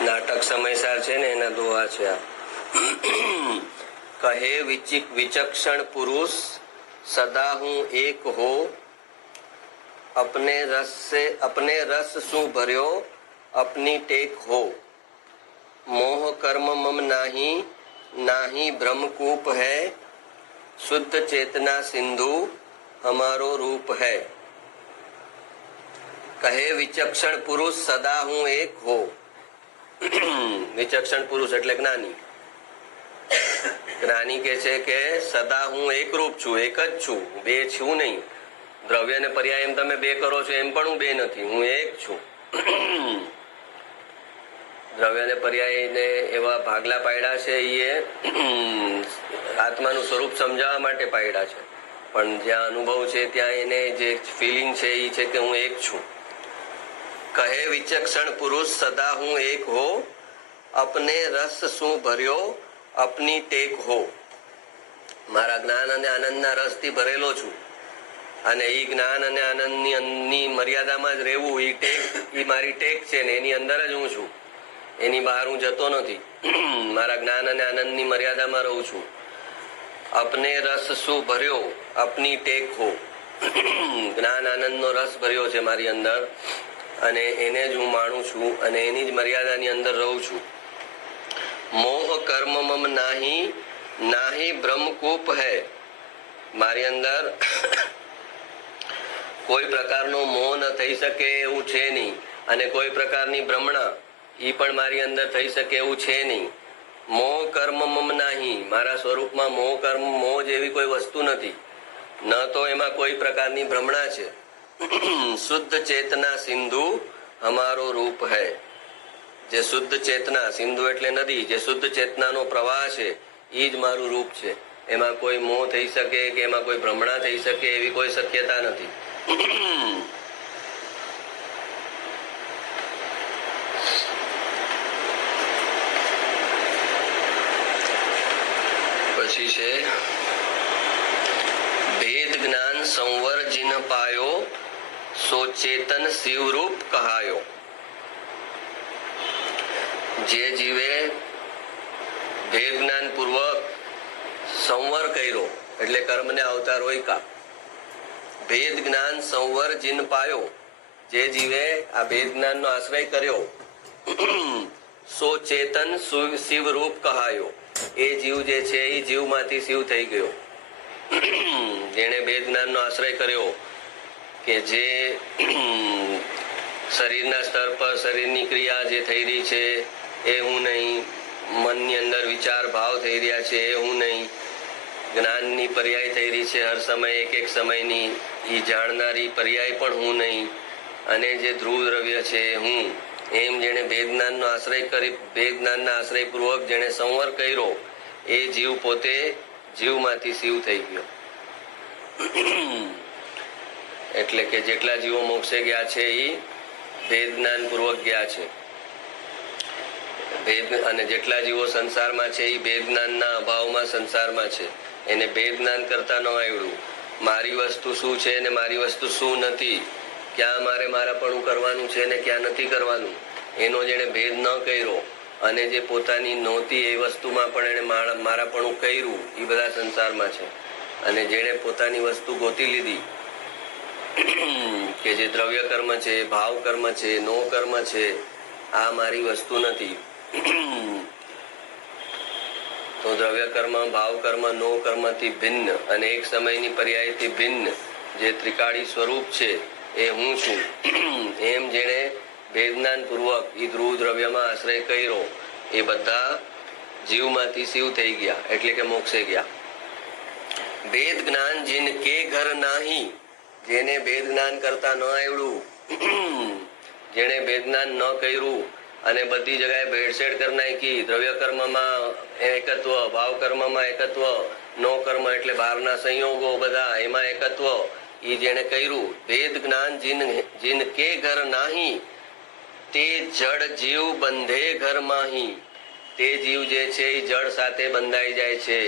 नाटक समयसार छे ने एना दोहा छे आ कहे विचक्षण पुरुष सदा हूँ एक हो, अपने रस सु भर्यो अपनी टेक हो। मोह कर्म मम नाही, नाही ब्रह्मकूप है, शुद्ध चेतना सिंधु हमारो रूप है। कहे विचक्षण पुरुष सदा हूँ एक हो। विचक्षण पुरुष એટલે જ્ઞાની। જ્ઞાની કે છે કે સદા હું એકરૂપ છું, એક જ છું, બે છું નહીં। દ્રવ્ય ને પર્યાય એમ તમે બે કરો છો એમ પણ હું બે નથી, હું એક છું। દ્રવ્ય ને પર્યાય ને એવા ભાગલા પાડ્યા છે એ આત્માનું સ્વરૂપ સમજાવવા માટે પાડ્યા છે, પણ જ્યાં અનુભવ છે ત્યાં એને જે ફિલિંગ છે એ છે કે હું એક છું। कहे विचक्षण पुरुष सदा हूँ एक हो, अपने रस सु भर्यो अपनी टेक हो। मारा ज्ञान अने आनंदना रसथी भरेलो छुं अने ई ज्ञान अने आनंदनी मर्यादामां ज रहेवुं ई मारी टेक छे ने एनी अंदर ज हूँ छुं, एनी बहार हूँ जतो नथी। मारा ज्ञान अने आनंदनी मर्यादामां रहूं छुं। अपने रस सु भर्यो अपनी टेक हो। ज्ञान आनंदनो रस भर्यो छे मारी अंदर અને એને જ હું માણું છું અને એની જ મર્યાદાની અંદર રહું છું। મોહ કર્મ મમ નાહી, નાહી બ્રહ્મકૂપ હૈ। મારી અંદર કોઈ પ્રકારનો મોહ ન થઈ શકે એવું છે નહીં, અને કોઈ પ્રકારની ભ્રમણા એ પણ મારી અંદર થઈ શકે એવું છે નહીં। મોહ કર્મ મમ નાહી, મારા સ્વરૂપમાં મોહ કર્મ મોહ જેવી કોઈ વસ્તુ નથી, ન તો એમાં કોઈ પ્રકારની ભ્રમણા છે। शुद्ध चेतना सिंधु हमारो रूप है। जे शुद्ध चेतना सिंधु एटले नदी, जे शुद्ध चेतना नो प्रवाह छे ई ज मारू रूप छे। एमा कोई मोह थई सके के एमा कोई भ्रमणा थई सके एवी कोई शक्यता नथी। पछी छे भेद ज्ञान संवर जिन पायो, सो चेतन शिवरूप कहायो। जे जीवे भेद ज्ञान पूर्वक संवर कर्यो એટલે કર્મને અવતાર હોય કા। भेद ज्ञान संवर जिन पायो, जे जीवे आ भेद ज्ञान नो आश्रय कर्यो, सो चेतन शिव रूप कहायो। ए जीव जे छे ए जीव मांथी शिव थई गयो। जेने भेद ज्ञान नो आश्रय कर्यो કે જે શરીરના સ્તર પર શરીરની ક્રિયા જે થઈ રહી છે એ હું નહીં, મનની અંદર વિચાર ભાવ થઈ રહ્યા છે એ હું નહીં, જ્ઞાનની પર્યાય થઈ રહી છે હર સમય એક એક સમયની એ જાણનારી પર્યાય પણ હું નહીં, અને જે ધ્રુવ દ્રવ્ય છે હું એમ જેણે ભેદ જ્ઞાનનો આશ્રય કરી, ભેદ જ્ઞાનના આશ્રયપૂર્વક જેણે સંવર કર્યો એ જીવ પોતે જીવમાંથી શિવ થઈ ગયો। એટલે કે જેટલા જીવો મોક્ષે ગયા છે એ ભેદ જ્ઞાન પૂર્વક ગયા છે, ભેદ અને જેટલા જીવો સંસારમાં છે એ ભેદ જ્ઞાનના અભાવમાં સંસારમાં છે। એને ભેદ જ્ઞાન કરતા ન આવડ્યું, મારી વસ્તુ શું છે ને મારી વસ્તુ શું નથી, ક્યાં મારે મારાપણું કરવાનું છે ને ક્યાં નથી કરવાનું, એનો જેણે ભેદ ન કર્યો અને જે પોતાની નહોતી એ વસ્તુમાં પણ એને મારાપણું કર્યું, એ બધા સંસારમાં છે। અને જેણે પોતાની વસ્તુ ગોતી લીધી કે જે દ્રવ્ય કર્મ છે, ભાવ કર્મ છે, નો કર્મ છે, આ મારી વસ્તુ નથી। તો દ્રવ્ય કર્મ, ભાવ કર્મ, નો કર્મ થી ભિન્ન અને એક સમયની પર્યાયથી ભિન્ન જે ત્રિકાળી સ્વરૂપ છે એ હું છું, એમ જેણે ભેદજ્ઞાન પૂર્વક એ ધ્રુવ દ્રવ્યમાં આશ્રય કર્યો એ બધા જીવમાંથી શિવ થઈ ગયા, એટલે કે મોક્ષે ગયા। ભેદ જ્ઞાન જીન કે ઘર નાહી, જેને ભેદ જ્ઞાન કરતા ન આવડ્યું, જેણે ભેદ જ્ઞાન ન કર્યું અને બધી જગ્યાએ ભેળસેળ કરી નાખી, દ્રવ્ય કર્મમાં એકત્વ, ભાવ કર્મમાં એકત્વ, નો કર્મ એટલે બહારના સંયોગો બધા એમાં એકત્વ, એ જેણે કર્યું, ભેદ જ્ઞાન જીન કે ઘર નાહી, તે જડ જીવ બંધે ઘર માહી। તે જીવ જે છે એ જળ સાથે બંધાઈ જાય છે,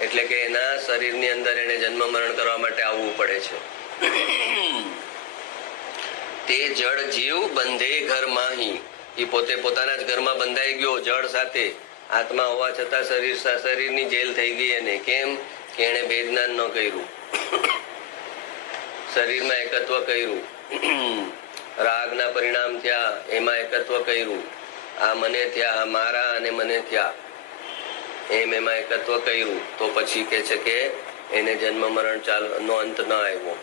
એટલે કે એના શરીરની અંદર એને જન્મ મરણ કરવા માટે આવવું પડે છે। તે જડ જીવ બંધે ઘર માહી, એ પોતે પોતાના જ ઘરમાં બંધાઈ ગયો જળ સાથે, આત્મા હોવા છતાં શરીરની જેલ થઈ ગઈ એને. કેમ કે એને ભેદજ્ઞાન ન કર્યું, શરીરમાં એકત્વ કર્યું, રાગના પરિણામ થયા એમાં એકત્વ કર્યું, આ મને થયા, આ મારા અને મને થયા એમાં એકત્વ કર્યું, તો પછી કે છે કે એને જન્મ મરણ નો અંત ન આવ્યો.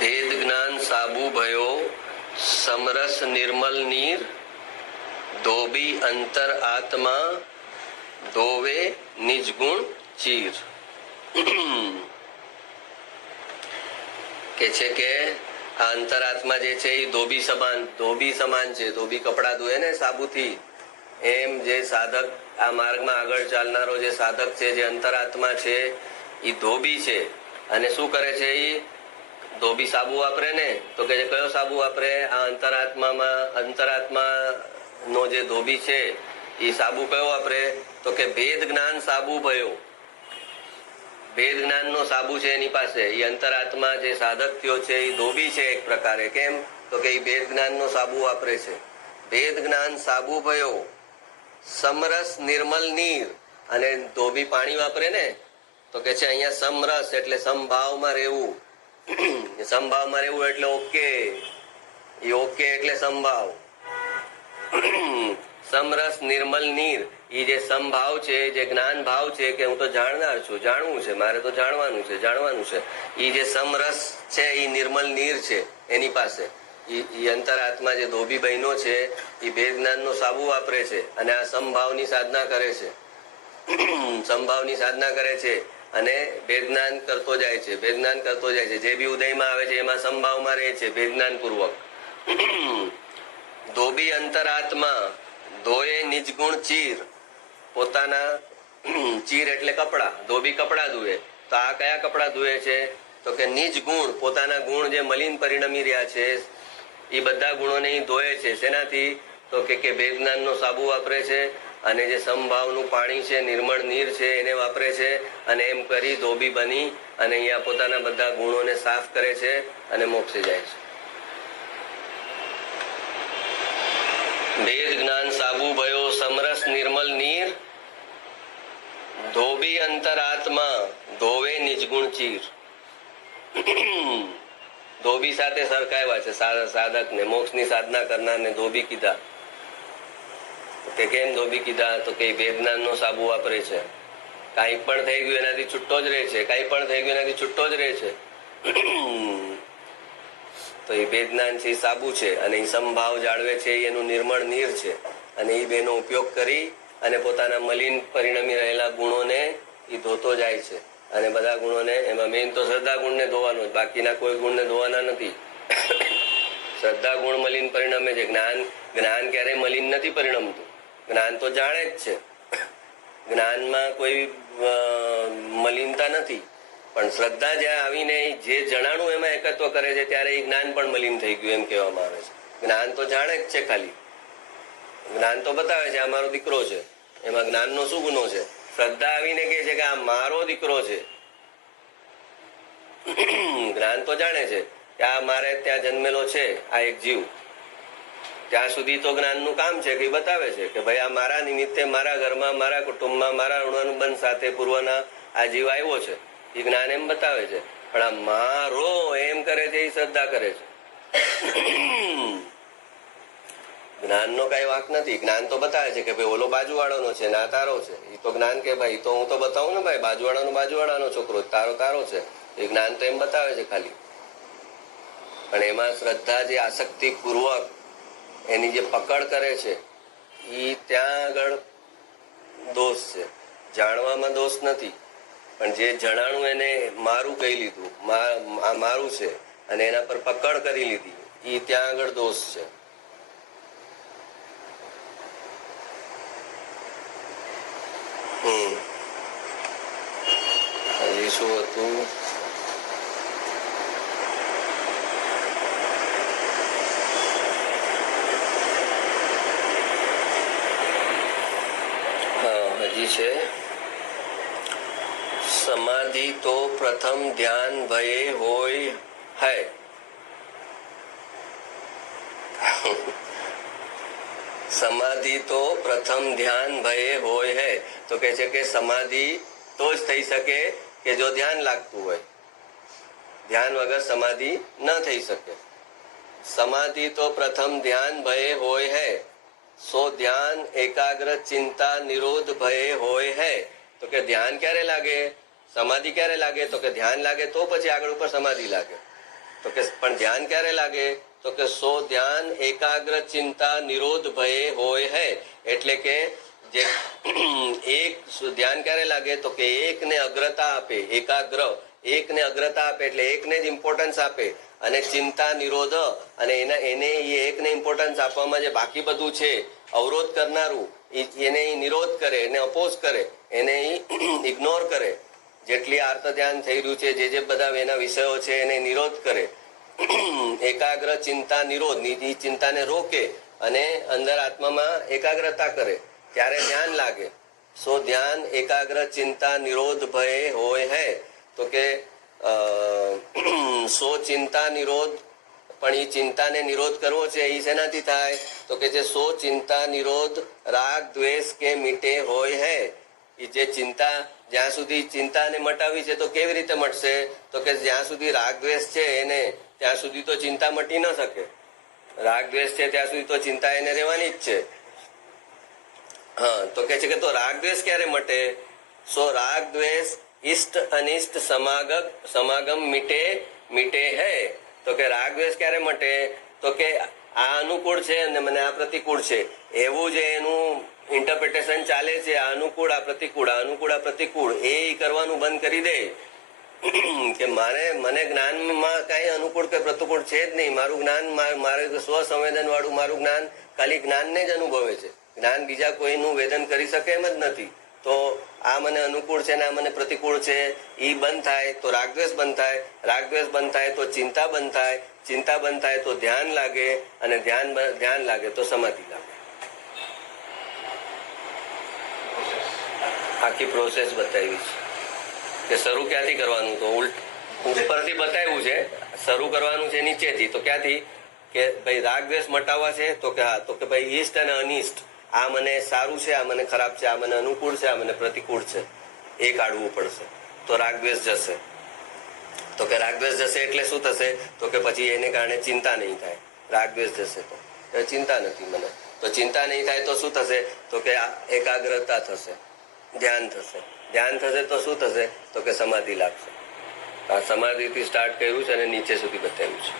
ભેદ જ્ઞાન સાબુ ભયો સમરસ નિર્મલ નીર, ધોબી અંતર આત્મા ધોવે નિજ ગુણ ચીર. કે છે કે આ અંતરાત્મા જે છે એ ધોબી સમાન છે. ધોબી કપડા ધોએ ને સાબુથી, એમ જે સાધક આ માર્ગમાં આગળ ચાલનારો જે સાધક છે, જે અંતરાત્મા છે, એ ધોબી છે. અને શું કરે છે? એ ધોબી સાબુ વાપરે ને, તો કે કયો સાબુ વાપરે? આ અંતરાત્મા નો જે ધોબી છે એ સાબુ કયો વાપરે? તો કે ભેદ જ્ઞાન સાબુ ભયો. ભેદ જ્ઞાન નો સાબુ છે એની પાસે. એ અંતરાત્મા જે સાધક થયો છે એ ધોબી છે એક પ્રકારે. કેમ? તો કે એ ભેદ જ્ઞાન નો સાબુ વાપરે છે. ભેદ જ્ઞાન સાબુ ભયો સમરસ નિર્મલ નીર. અને ધોબી પાણી વાપરે ને, તો કે છે અહીંયા સમરસ એટલે સમભાવમાં રહેવું. સમભાવમાં રહેવું એટલે ઓકે. એ ઓકે એટલે સમભાવ. સમરસ નિર્મલ નીર, એ જે સમભાવ છે, જે જ્ઞાન ભાવ છે કે હું તો જાણનાર છું, જાણવું છે, મારે તો જાણવાનું છે, એ જે સમરસ છે એ નિર્મલ નીર છે એની પાસે. એ અંતરાત્મા જે ધોબી બહેનો છે એ ભેદ જ્ઞાન નો સાબુ વાપરે છે અને આ સમભાવની સાધના કરે છે. સમભાવની સાધના કરે છે અને ભેદ જ્ઞાન કરતો જાય છે, ભેદ જ્ઞાન કરતો જાય છે. જે બી ઉદયમાં આવે છે એમાં સમભાવમાં રહે છે ભેદ જ્ઞાન પૂર્વક. ધોબી અંતરાત્મા ધોએ નિજ ગુણ ચીર. પોતાના ચીર એટલે કપડા, ધોબી કપડા ધુએ. તો આ કયા કપડા ધુએ છે? તો કે નિજ ગુણ, પોતાના ગુણ જે મલિન પરિણમી રહ્યા છે એ બધા ગુણોને ધોએ છે. શેનાથી? તો કે ભેદ જ્ઞાન નો સાબુ વાપરે છે અને જે સમભાવનું પાણી છે, નિર્મળ નીર છે, એને વાપરે છે. અને એમ કરી ધોબી બની અને અહીંયા પોતાના બધા ગુણોને સાફ કરે છે અને મોક્ષે જાય છે. ભેદ જ્ઞાન સાબુ ભયો સમરસ નિર્મલ નીર, ધોબી અંતરાત્મા ધોવે નિજ ગુણ ચીર. ધોબી સાથે સરખાવ્યા છે સાધક ને, મોક્ષ ની સાધના કરનાર ને ધોબી કીધા. કે કેમ ધોબી કીધા? તો કે ભેદ જ્ઞાન નો સાબુ વાપરે છે. કાંઈ પણ થઈ ગયું એનાથી છૂટો જ રહે છે, કાંઈ પણ થઈ ગયું એનાથી છૂટો જ રહે છે. તો એ ભેદ જ્ઞાન છે સાબુ છે અને એ સમભાવ જાળવે છે, એનું નિર્મળ નીર છે. અને એ બેનો ઉપયોગ કરી અને પોતાના મલિન પરિણમી રહેલા ગુણોને એ ધોતો જાય છે. અને બધા ગુણોને, એમાં મેઇન તો શ્રદ્ધા ગુણને ધોવાનો જ, બાકીના કોઈ ગુણને ધોવાના નથી. શ્રદ્ધા ગુણ મલિન પરિણમે છે. જ્ઞાન ક્યારેય મલિન નથી પરિણમતું. જ્ઞાન તો જાણે જ છે, જ્ઞાનમાં કોઈ મલિનતા નથી. પણ શ્રદ્ધા જ્યાં આવીને જે જણાનું એમાં એકત્વ કરે છે ત્યારે એ જ્ઞાન પણ મલિન થઈ ગયું એમ કહેવામાં આવે છે. જ્ઞાન તો જાણે જ છે, ખાલી જ્ઞાન તો બતાવે છે આ મારો દીકરો છે, એમાં જ્ઞાનનો શું ગુનો છે? શ્રદ્ધા આવીને કહે છે કે આ મારો દીકરો છે. જ્ઞાન તો જાણે છે કે આ મારે ત્યાં જન્મેલો છે આ એક જીવ. ત્યાં સુધી તો જ્ઞાનનું કામ છે કે બતાવે છે કે ભાઈ આ મારા નિમિત્તે, મારા ઘરમાં, મારા કુટુંબમાં, મારા ઋણાનુબંધ સાથે પૂર્વના આ જીવ આવ્યો છે. એ જ્ઞાન એમ બતાવે છે. પણ આ મારો એમ કરે છે એ શ્રદ્ધા કરે છે. જ્ઞાનનો કઈ વાંક નથી. જ્ઞાન તો બતાવે છે કે ભાઈ ઓલો બાજુવાળાનો છે ને આ તારો છે. એ તો જ્ઞાન કે ભાઈ તો હું તો બતાવું ને ભાઈ, બાજુવાળાનો છોકરો, તારો છે. એ જ્ઞાન તો એમ બતાવે છે ખાલી. પણ એમાં શ્રદ્ધા જે આસક્તિ પૂર્વક એની જે પકડ કરે છે એ ત્યાં આગળ દોષ છે. જાણવામાં દોષ નથી, પણ જે જણાણું એને મારું કહી લીધું, આ મારું છે, અને એના પર પકડ કરી લીધી, એ ત્યાં આગળ દોષ છે. હજી શું હતું? હજી છે સમાધિ તો પ્રથમ ધ્યાન ભયે હોય હૈ, સમાધિ તો પ્રથમ ધ્યાન ભયે હોય હે. તો કે છે કે સમાધિ તો જ થઈ શકે કે જો ધ્યાન લાગતું હોય. ધ્યાન વગર સમાધિ ન થઈ શકે. સમાધિ તો પ્રથમ ધ્યાન ભયે હોય હે, સો ધ્યાન એકાગ્ર ચિંતા નિરોધ ભયે હોય હે. તો કે ધ્યાન ક્યારે લાગે, સમાધિ ક્યારે લાગે? તો કે ધ્યાન લાગે તો પછી આગળ ઉપર સમાધિ લાગે. તો કે પણ ધ્યાન ક્યારે લાગે? તો કે સો ધ્યાન એકાગ્ર ચિંતા નિરોધ ભયે હોય હે. એટલે કે જે એક ધ્યાન ક્યારે લાગે? તો કે એકને અગ્રતા આપે, એકાગ્ર એકને અગ્રતા આપે એટલે એકને જ ઇમ્પોર્ટન્સ આપે, અને ચિંતા નિરોધ અને એને એકને ઇમ્પોર્ટન્સ આપવામાં જે બાકી બધું છે અવરોધ કરનારું એને નિરોધ કરે, એને અપોઝ કરે, એને ઇગ્નોર કરે. જેટલી આર્ત ધ્યાન થઈ રહ્યું છે, જે બધા એના વિષયો છે એને નિરોધ કરે. એકાગ્ર ચિંતા નિરોધ, એ ચિંતાને રોકે અને અંદર આત્મામાં એકાગ્રતા કરે, ત્યારે ધ્યાન લાગે. સો ધ્યાન એકાગ્ર ચિંતા નિરોધ ભય હોય હે. તો કે સો ચિંતા નિરોધ, પણ એ ચિંતાને નિરોધ કરવો છે એ શેનાથી થાય? તો કે જે સો ચિંતા નિરોધ રાગ દ્વેષ કે મીટે હોય હે. એ જે ચિંતા, જ્યાં સુધી ચિંતાને મટાવી છે તો કેવી રીતે મટશે? તો કે જ્યાં સુધી રાગ દ્વેષ છે એને, ત્યાં સુધી તો ચિંતા મટી ન શકે. રાગ દ્વેષ છે ત્યાં સુધી તો ચિંતા એને રહેવાની જ છે. હા, તો કે છે કે તો રાગ દ્વેષ ક્યારે મટે? સો રાગ દ્વેષ ઇષ્ટ અનિષ્ટ સમાગમ મીટે હે. તો કે રાગ દ્વેષ ક્યારે મટે? તો કે આ અનુકૂળ છે અને મને આ પ્રતિકૂળ છે, એવું જે એનું ઇન્ટરપ્રિટેશન ચાલે છે, આ અનુકૂળ આ પ્રતિકૂળ, આ અનુકૂળ આ પ્રતિકૂળ, એ કરવાનું બંધ કરી દે કે મને જ્ઞાનમાં કઈ અનુકૂળ કે પ્રતિકૂળ છે જ નહીં. મારું જ્ઞાન, મારે સ્વસંવેદન વાળું મારું જ્ઞાન ખાલી જ્ઞાનને જ અનુભવે છે. જ્ઞાન બીજા કોઈનું વેદન કરી શકે એમ જ નથી. તો આ મને અનુકૂળ છે ને આ મને પ્રતિકૂળ છે, એ બંધ થાય તો રાગદ્વેષ બંધ થાય, રાગદ્વેષ બંધ થાય તો ચિંતા બંધ થાય, ચિંતા બંધ થાય તો ધ્યાન લાગે, અને ધ્યાન લાગે તો સમાધિ લાગે. આખી પ્રોસેસ બતાવી છે કે શરૂ ક્યાંથી કરવાનું. તો ઉપરથી બતાવ્યું છે, શરૂ કરવાનું છે નીચેથી. તો ક્યાંથી? કે ભાઈ રાગદ્વેષ મટાવવા છે તો કે હા, તો કે ભાઈ ઈષ્ટ અને અનિષ્ટ, આ મને સારું છે, આ મને ખરાબ છે, આ મને અનુકૂળ છે, આ મને પ્રતિકૂળ છે, એ કાઢવું પડશે તો રાગદ્વેષ જશે. તો કે રાગદ્વેષ જશે એટલે શું થશે? તો કે પછી એને કારણે ચિંતા નહીં થાય. રાગદ્વેષ જશે તો ચિંતા નથી મને, તો ચિંતા નહીં થાય તો શું થશે? તો કે એકાગ્રતા થશે, ધ્યાન થશે. ધ્યાન થશે તો શું થશે? તો કે સમાધિ લાગશે. આ સમાધિથી સ્ટાર્ટ કર્યું છે અને નીચે સુધી બતાવ્યું છે.